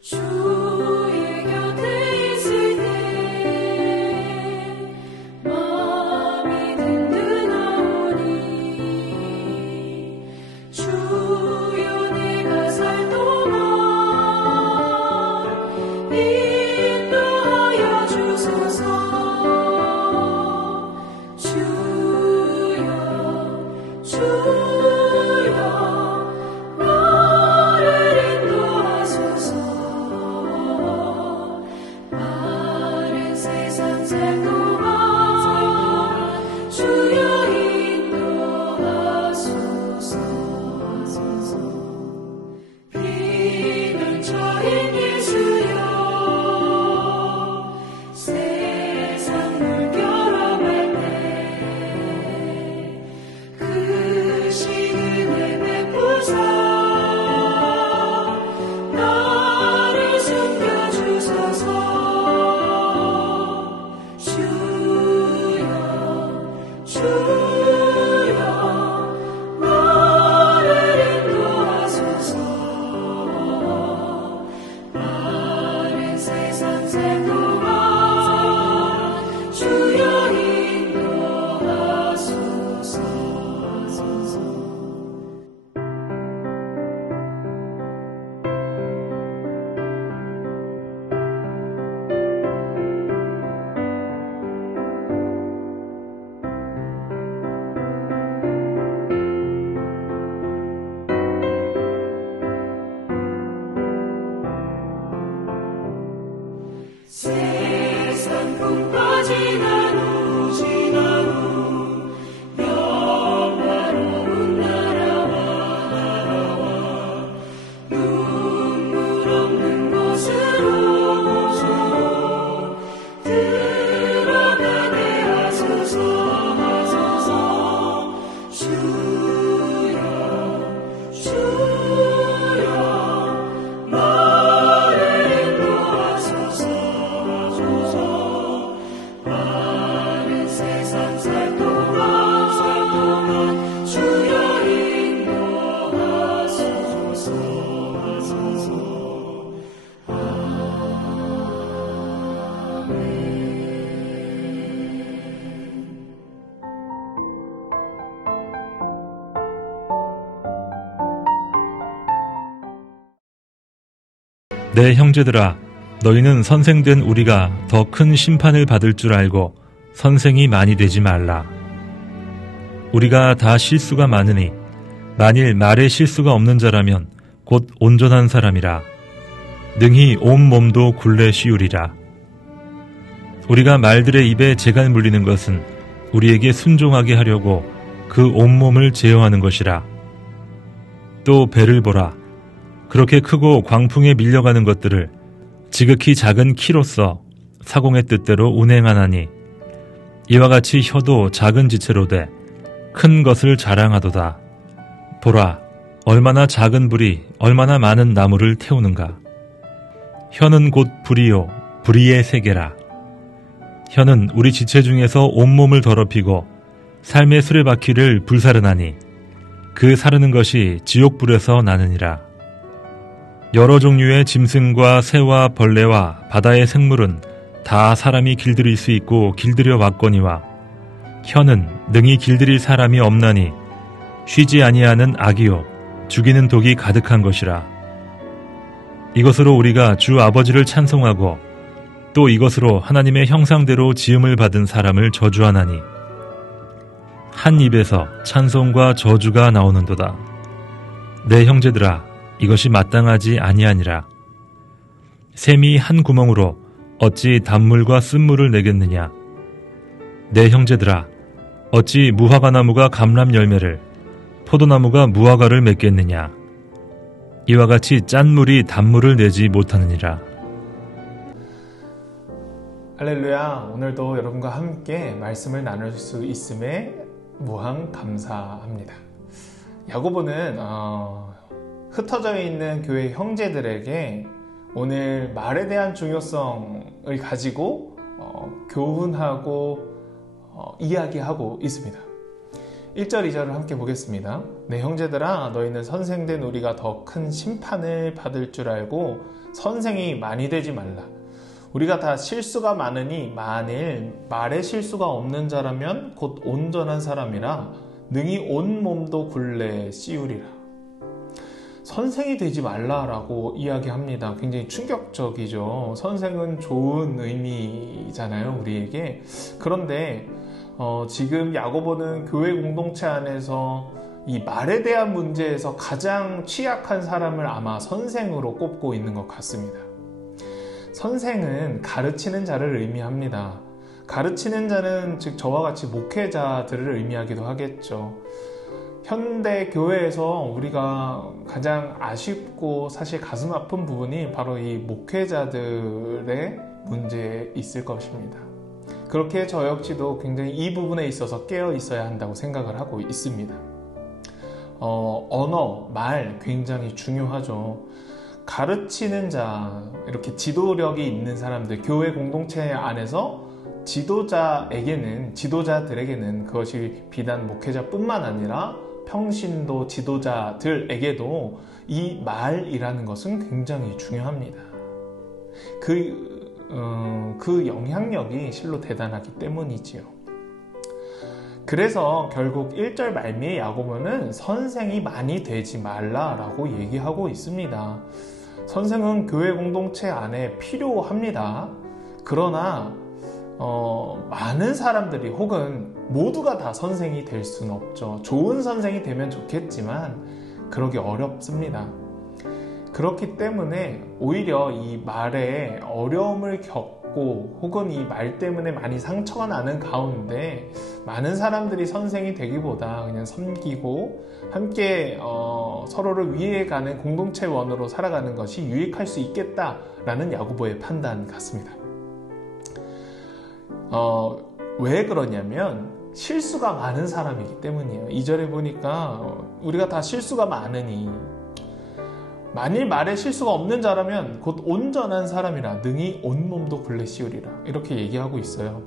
주의 곁에 있을 때 마음이 든든하오니 주여 내가 살 동안 인도하여 주소서. 주여 나를 인도하소서. 마른 세상 살 동안 주여 인도하소서. 비늘처인 예수여 세상 물결어갈 때 그 시은혜 베푸사 나를 숨겨주소서. 주여 나를 인도하소서. 마른 세상 살 동안 주여 인도하소서. 세상 풍파 지난 후 영화로운 나라와 눈물 없는 곳으로 들어가게 하소서. 주여 나를 인도하소서. 마른 세상 살 동안 주여 인도하소서. 내 형제들아, 너희는 선생된 우리가 더 큰 심판을 받을 줄 알고 선생이 많이 되지 말라. 우리가 다 실수가 많으니 만일 말에 실수가 없는 자라면 곧 온전한 사람이라 능히 온 몸도 굴레 씌우리라. 우리가 말들의 입에 재갈 물리는 것은 우리에게 순종하게 하려고 그 온몸을 제어하는 것이라. 또 배를 보라. 그렇게 크고 광풍에 밀려가는 것들을 지극히 작은 키로서 사공의 뜻대로 운행하나니 이와 같이 혀도 작은 지체로 돼 큰 것을 자랑하도다. 보라, 얼마나 작은 불이 얼마나 많은 나무를 태우는가. 혀는 곧 불이요 불의의 세계라. 혀는 우리 지체 중에서 온몸을 더럽히고 삶의 수레바퀴를 불사르나니 그 사르는 것이 지옥불에서 나느니라. 여러 종류의 짐승과 새와 벌레와 바다의 생물은 다 사람이 길들일 수 있고 길들여 왔거니와 혀는 능히 길들일 사람이 없나니 쉬지 아니하는 악이요 죽이는 독이 가득한 것이라. 이것으로 우리가 주 아버지를 찬송하고 또 이것으로 하나님의 형상대로 지음을 받은 사람을 저주하나니 한 입에서 찬송과 저주가 나오는도다. 내 형제들아, 이것이 마땅하지 아니하니라. 샘이 한 구멍으로 어찌 단물과 쓴물을 내겠느냐. 내 형제들아, 어찌 무화과 나무가 감람 열매를 포도나무가 무화과를 맺겠느냐. 이와 같이 짠 물이 단물을 내지 못하느니라. 할렐루야. 오늘도 여러분과 함께 말씀을 나눌 수 있음에 무한 감사합니다. 야고보는 흩어져 있는 교회 형제들에게 오늘 말에 대한 중요성을 가지고 교훈하고 이야기하고 있습니다. 1절, 2절을 함께 보겠습니다. 내 형제들아, 너희는 선생된 우리가 더 큰 심판을 받을 줄 알고 선생이 많이 되지 말라. 우리가 다 실수가 많으니 만일 말에 실수가 없는 자라면 곧 온전한 사람이라 능히 온 몸도 굴레 씌우리라. 선생이 되지 말라라고 이야기합니다. 굉장히 충격적이죠. 선생은 좋은 의미잖아요, 우리에게. 그런데 지금 야고보는 교회 공동체 안에서 이 말에 대한 문제에서 가장 취약한 사람을 아마 선생으로 꼽고 있는 것 같습니다. 선생은 가르치는 자를 의미합니다. 가르치는 자는 즉 저와 같이 목회자들을 의미하기도 하겠죠. 현대 교회에서 우리가 가장 아쉽고 사실 가슴 아픈 부분이 바로 이 목회자들의 문제에 있을 것입니다. 그렇게 저 역시도 굉장히 이 부분에 있어서 깨어 있어야 한다고 생각을 하고 있습니다. 언어, 말 굉장히 중요하죠. 가르치는 자, 이렇게 지도력이 있는 사람들, 교회 공동체 안에서 지도자들에게는 그것이 비단 목회자뿐만 아니라 평신도 지도자들에게도 이 말이라는 것은 굉장히 중요합니다. 그 영향력이 실로 대단하기 때문이지요. 그래서 결국 1절 말미에 야고보는 선생이 많이 되지 말라라고 얘기하고 있습니다. 선생은 교회 공동체 안에 필요합니다. 그러나 많은 사람들이 혹은 모두가 다 선생이 될 수는 없죠. 좋은 선생이 되면 좋겠지만 그러기 어렵습니다. 그렇기 때문에 오히려 이 말에 어려움을 겪고 혹은 이 말 때문에 많이 상처가 나는 가운데 많은 사람들이 선생이 되기보다 그냥 섬기고 함께 서로를 위해가는 공동체원으로 살아가는 것이 유익할 수 있겠다라는 야고보의 판단 같습니다. 왜 그러냐면 실수가 많은 사람이기 때문이에요. 2절에 보니까 우리가 다 실수가 많으니 만일 말에 실수가 없는 자라면 곧 온전한 사람이라 능히 온몸도 굴레 씌우리라. 이렇게 얘기하고 있어요.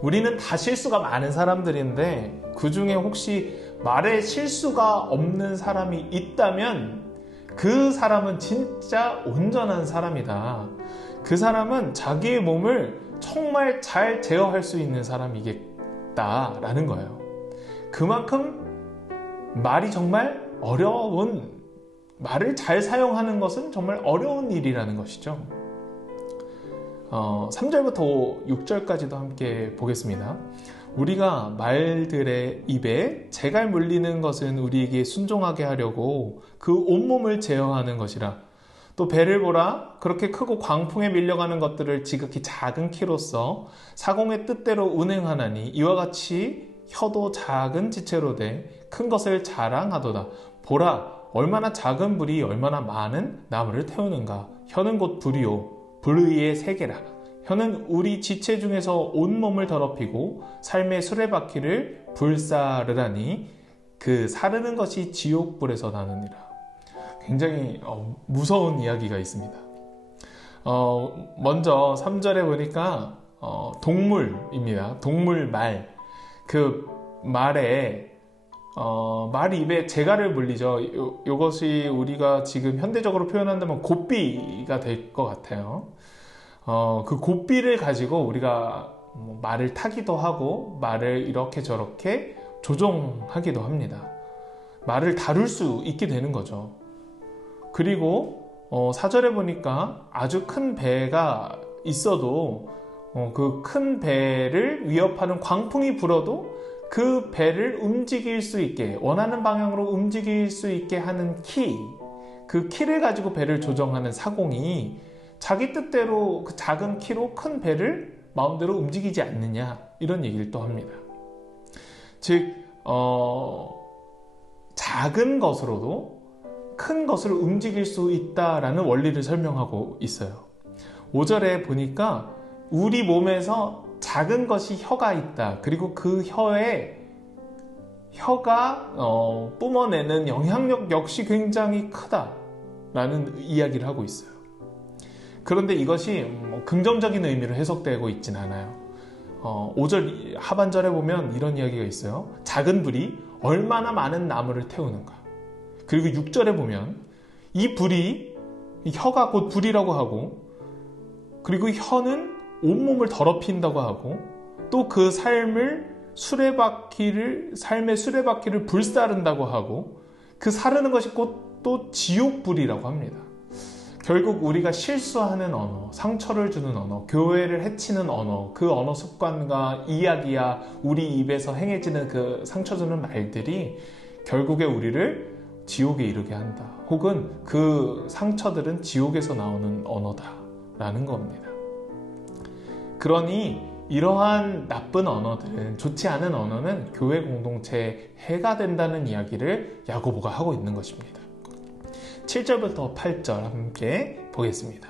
우리는 다 실수가 많은 사람들인데 그 중에 혹시 말에 실수가 없는 사람이 있다면 그 사람은 진짜 온전한 사람이다. 그 사람은 자기의 몸을 정말 잘 제어할 수 있는 사람이겠다라는 거예요. 그만큼 말이 정말 말을 잘 사용하는 것은 정말 어려운 일이라는 것이죠. 3절부터 6절까지도 함께 보겠습니다. 우리가 말들의 입에 재갈 물리는 것은 우리에게 순종하게 하려고 그 온몸을 제어하는 것이라. 또 배를 보라. 그렇게 크고 광풍에 밀려가는 것들을 지극히 작은 키로써 사공의 뜻대로 운행하나니 이와 같이 혀도 작은 지체로 돼 큰 것을 자랑하도다. 보라. 얼마나 작은 불이 얼마나 많은 나무를 태우는가. 혀는 곧 불이요 불의의 세계라. 혀는 우리 지체 중에서 온몸을 더럽히고 삶의 수레바퀴를 불사르라니 그 사르는 것이 지옥불에서 나느니라. 굉장히 무서운 이야기가 있습니다. 먼저 3절에 보니까 동물입니다. 동물 말. 그 말에 말 입에 재갈을 물리죠. 이것이 우리가 지금 현대적으로 표현한다면 곱비가 될 것 같아요. 그 곱비를 가지고 우리가 말을 타기도 하고 말을 이렇게 저렇게 조종하기도 합니다. 말을 다룰 수 있게 되는 거죠. 그리고 4절에 보니까 아주 큰 배가 있어도 그 큰 배를 위협하는 광풍이 불어도 그 배를 움직일 수 있게 원하는 방향으로 움직일 수 있게 하는 그 키를 가지고 배를 조정하는 사공이 자기 뜻대로 그 작은 키로 큰 배를 마음대로 움직이지 않느냐 이런 얘기를 또 합니다. 즉 작은 것으로도 큰 것을 움직일 수 있다라는 원리를 설명하고 있어요. 5절에 보니까 우리 몸에서 작은 것이 혀가 있다. 그리고 그 혀가 뿜어내는 영향력 역시 굉장히 크다라는 이야기를 하고 있어요. 그런데 이것이 긍정적인 의미로 해석되고 있진 않아요. 5절 하반절에 보면 이런 이야기가 있어요. 작은 불이 얼마나 많은 나무를 태우는가. 그리고 6절에 보면 이 불이, 혀가 곧 불이라고 하고, 그리고 혀는 온몸을 더럽힌다고 하고, 또 그 삶의 수레바퀴를 불사른다고 하고, 그 사르는 것이 곧 또 지옥불이라고 합니다. 결국 우리가 실수하는 언어, 상처를 주는 언어, 교회를 해치는 언어, 그 언어 습관과 이야기야 우리 입에서 행해지는 그 상처 주는 말들이 결국에 우리를 지옥에 이르게 한다. 혹은 그 상처들은 지옥에서 나오는 언어다라는 겁니다. 그러니 이러한 나쁜 언어들은, 좋지 않은 언어는 교회 공동체에 해가 된다는 이야기를 야고보가 하고 있는 것입니다. 7절부터 8절 함께 보겠습니다.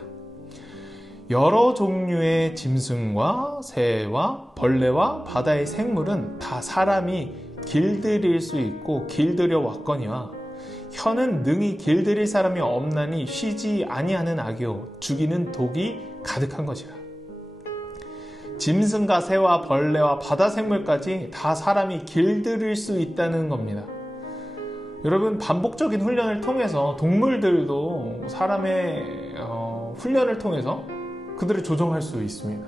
여러 종류의 짐승과 새와 벌레와 바다의 생물은 다 사람이 길들일 수 있고 길들여 왔거니와 혀는 능히 길들일 사람이 없나니 쉬지 아니하는 악이요 죽이는 독이 가득한 것이라. 짐승과 새와 벌레와 바다 생물까지 다 사람이 길들일 수 있다는 겁니다. 여러분, 반복적인 훈련을 통해서 동물들도 사람의 훈련을 통해서 그들을 조종할 수 있습니다.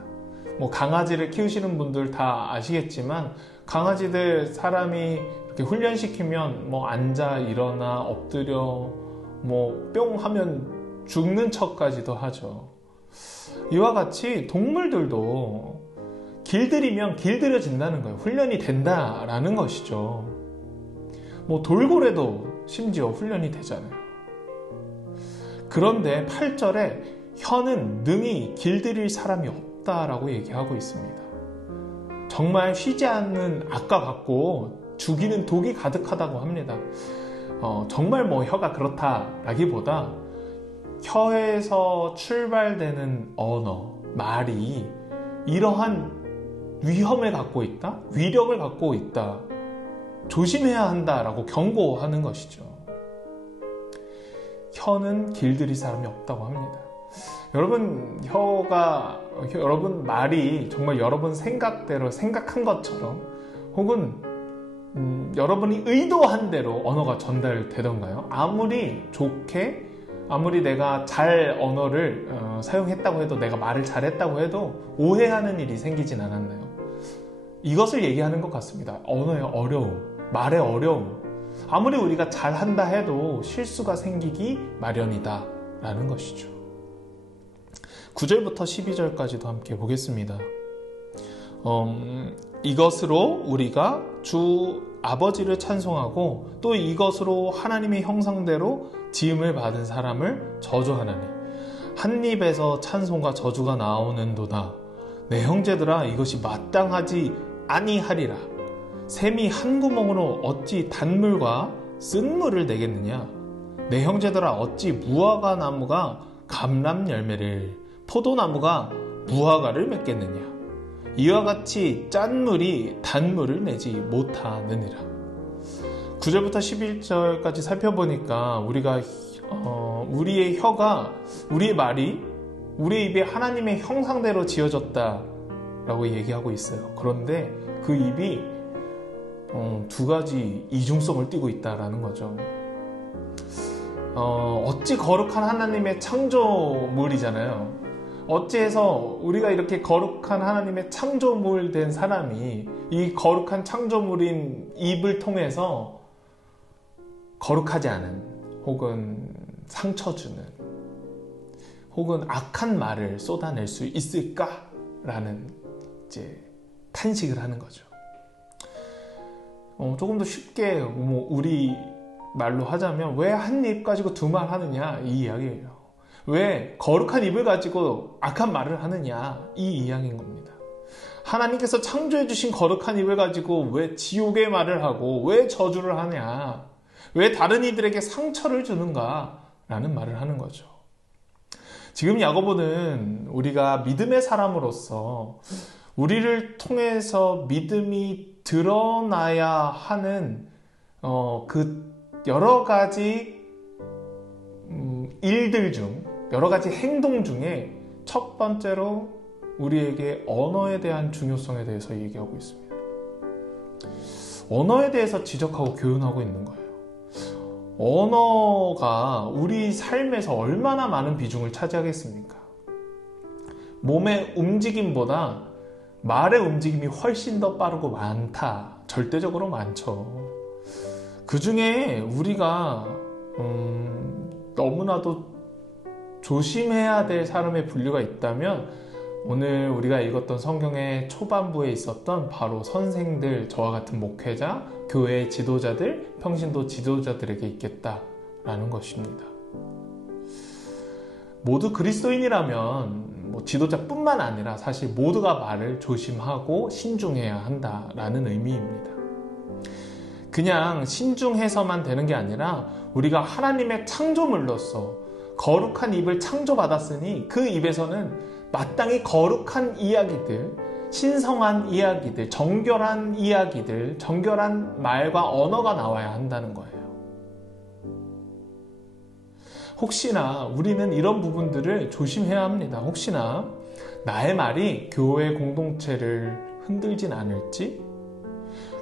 강아지를 키우시는 분들 다 아시겠지만 강아지들 사람이 이렇게 훈련시키면 앉아 일어나 엎드려 뿅 하면 죽는 척까지도 하죠. 이와 같이 동물들도 길들이면 길들여진다는 거예요. 훈련이 된다라는 것이죠. 돌고래도 심지어 훈련이 되잖아요. 그런데 8절에 혀는 능히 길들일 사람이 없다라고 얘기하고 있습니다. 정말 쉬지 않는 악과 같고 죽이는 독이 가득하다고 합니다. 정말 혀가 그렇다라기보다 혀에서 출발되는 언어, 말이 이러한 위험을 갖고 있다, 위력을 갖고 있다, 조심해야 한다라고 경고하는 것이죠. 혀는 길들일 사람이 없다고 합니다. 여러분, 여러분 말이 정말 여러분 생각대로 생각한 것처럼 혹은 여러분이 의도한 대로 언어가 전달되던가요? 아무리 좋게, 아무리 내가 잘 언어를 사용했다고 해도, 내가 말을 잘했다고 해도 오해하는 일이 생기진 않았나요? 이것을 얘기하는 것 같습니다. 언어의 어려움, 말의 어려움. 아무리 우리가 잘한다 해도 실수가 생기기 마련이다 라는 것이죠. 9절부터 12절까지도 함께 보겠습니다. 이것으로 우리가 주 아버지를 찬송하고 또 이것으로 하나님의 형상대로 지음을 받은 사람을 저주하나니 한 입에서 찬송과 저주가 나오는도다. 내 형제들아, 이것이 마땅하지 아니하리라. 샘이 한 구멍으로 어찌 단물과 쓴물을 내겠느냐. 내 형제들아, 어찌 무화과 나무가 감람 열매를, 포도나무가 무화과를 맺겠느냐. 이와 같이 짠 물이 단물을 내지 못하느니라. 9절부터 11절까지 살펴보니까 우리의 혀가, 우리의 말이 우리의 입에 하나님의 형상대로 지어졌다라고 얘기하고 있어요. 그런데 그 입이 두 가지 이중성을 띠고 있다라는 거죠. 어찌 거룩한 하나님의 창조물이잖아요. 어찌해서 우리가 이렇게 거룩한 하나님의 창조물 된 사람이 이 거룩한 창조물인 입을 통해서 거룩하지 않은, 혹은 상처 주는, 혹은 악한 말을 쏟아낼 수 있을까라는 이제 탄식을 하는 거죠. 조금 더 쉽게 우리 말로 하자면 왜 한 입 가지고 두 말 하느냐, 이 이야기예요. 왜 거룩한 입을 가지고 악한 말을 하느냐, 이 이야기인 겁니다. 하나님께서 창조해 주신 거룩한 입을 가지고 왜 지옥의 말을 하고 왜 저주를 하냐, 왜 다른 이들에게 상처를 주는가 라는 말을 하는 거죠. 지금 야고보는 우리가 믿음의 사람으로서 우리를 통해서 믿음이 드러나야 하는 그 여러 가지 일들 중, 여러 가지 행동 중에 첫 번째로 우리에게 언어에 대한 중요성에 대해서 얘기하고 있습니다. 언어에 대해서 지적하고 교훈하고 있는 거예요. 언어가 우리 삶에서 얼마나 많은 비중을 차지하겠습니까? 몸의 움직임보다 말의 움직임이 훨씬 더 빠르고 많다. 절대적으로 많죠. 그 중에 우리가 너무나도 조심해야 될 사람의 분류가 있다면 오늘 우리가 읽었던 성경의 초반부에 있었던 바로 선생들, 저와 같은 목회자, 교회 지도자들, 평신도 지도자들에게 있겠다라는 것입니다. 모두 그리스도인이라면 지도자뿐만 아니라 사실 모두가 말을 조심하고 신중해야 한다라는 의미입니다. 그냥 신중해서만 되는 게 아니라 우리가 하나님의 창조물로서 거룩한 입을 창조받았으니 그 입에서는 마땅히 거룩한 이야기들, 신성한 이야기들, 정결한 이야기들, 정결한 말과 언어가 나와야 한다는 거예요. 혹시나 우리는 이런 부분들을 조심해야 합니다. 혹시나 나의 말이 교회 공동체를 흔들진 않을지,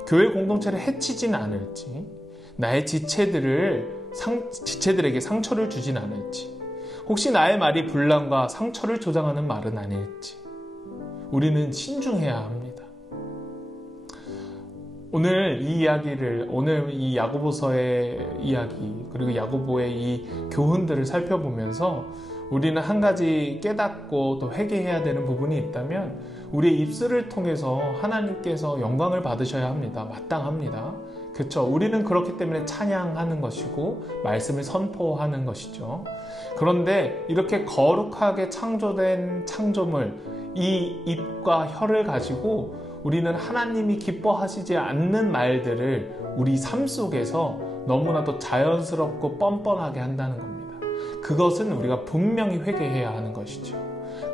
교회 공동체를 해치진 않을지, 나의 지체들에게 상처를 주진 않을지, 혹시 나의 말이 분란과 상처를 조장하는 말은 아닐지 우리는 신중해야 합니다. 오늘 이 야고보서의 이야기, 그리고 야고보의 이 교훈들을 살펴보면서 우리는 한 가지 깨닫고 또 회개해야 되는 부분이 있다면 우리의 입술을 통해서 하나님께서 영광을 받으셔야 합니다. 마땅합니다. 그렇죠. 우리는 그렇기 때문에 찬양하는 것이고 말씀을 선포하는 것이죠. 그런데 이렇게 거룩하게 창조된 창조물, 이 입과 혀를 가지고 우리는 하나님이 기뻐하시지 않는 말들을 우리 삶 속에서 너무나도 자연스럽고 뻔뻔하게 한다는 겁니다. 그것은 우리가 분명히 회개해야 하는 것이죠.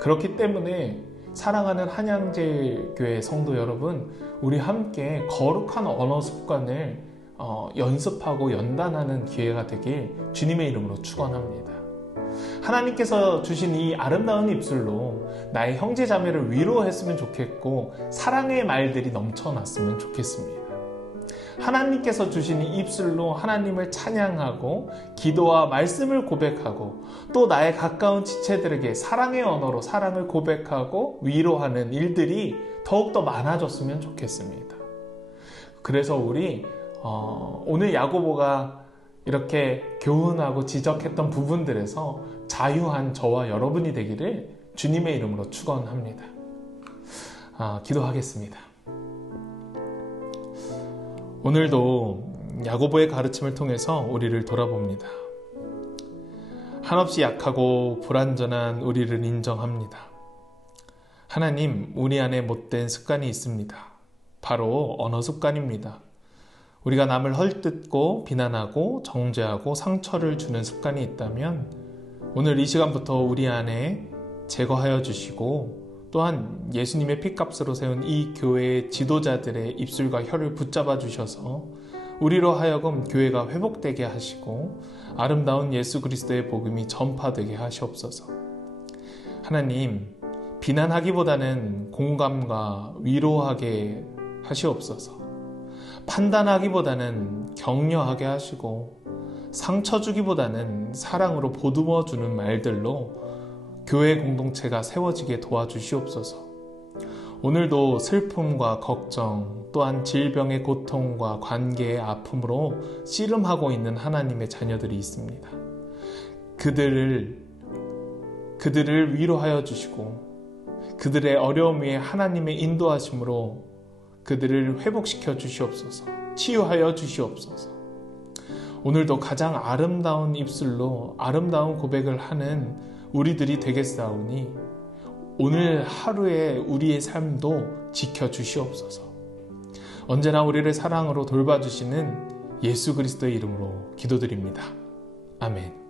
그렇기 때문에 사랑하는 한양제일교회 성도 여러분, 우리 함께 거룩한 언어 습관을 연습하고 연단하는 기회가 되길 주님의 이름으로 축원합니다. 하나님께서 주신 이 아름다운 입술로 나의 형제 자매를 위로했으면 좋겠고 사랑의 말들이 넘쳐났으면 좋겠습니다. 하나님께서 주신 이 입술로 하나님을 찬양하고 기도와 말씀을 고백하고 또 나의 가까운 지체들에게 사랑의 언어로 사랑을 고백하고 위로하는 일들이 더욱더 많아졌으면 좋겠습니다. 그래서 우리 오늘 야고보가 이렇게 교훈하고 지적했던 부분들에서 자유한 저와 여러분이 되기를 주님의 이름으로 축원합니다. 기도하겠습니다. 오늘도 야고보의 가르침을 통해서 우리를 돌아봅니다. 한없이 약하고 불완전한 우리를 인정합니다. 하나님, 우리 안에 못된 습관이 있습니다. 바로 언어 습관입니다. 우리가 남을 헐뜯고 비난하고 정죄하고 상처를 주는 습관이 있다면 오늘 이 시간부터 우리 안에 제거하여 주시고 또한 예수님의 핏값으로 세운 이 교회의 지도자들의 입술과 혀를 붙잡아 주셔서 우리로 하여금 교회가 회복되게 하시고 아름다운 예수 그리스도의 복음이 전파되게 하시옵소서. 하나님, 비난하기보다는 공감과 위로하게 하시옵소서. 판단하기보다는 격려하게 하시고 상처 주기보다는 사랑으로 보듬어 주는 말들로 교회 공동체가 세워지게 도와주시옵소서. 오늘도 슬픔과 걱정 또한 질병의 고통과 관계의 아픔으로 씨름하고 있는 하나님의 자녀들이 있습니다. 그들을 위로하여 주시고 그들의 어려움 위에 하나님의 인도하심으로 그들을 회복시켜 주시옵소서. 치유하여 주시옵소서. 오늘도 가장 아름다운 입술로 아름다운 고백을 하는 우리들이 되겠사오니 오늘 하루의 우리의 삶도 지켜주시옵소서. 언제나 우리를 사랑으로 돌봐주시는 예수 그리스도의 이름으로 기도드립니다. 아멘.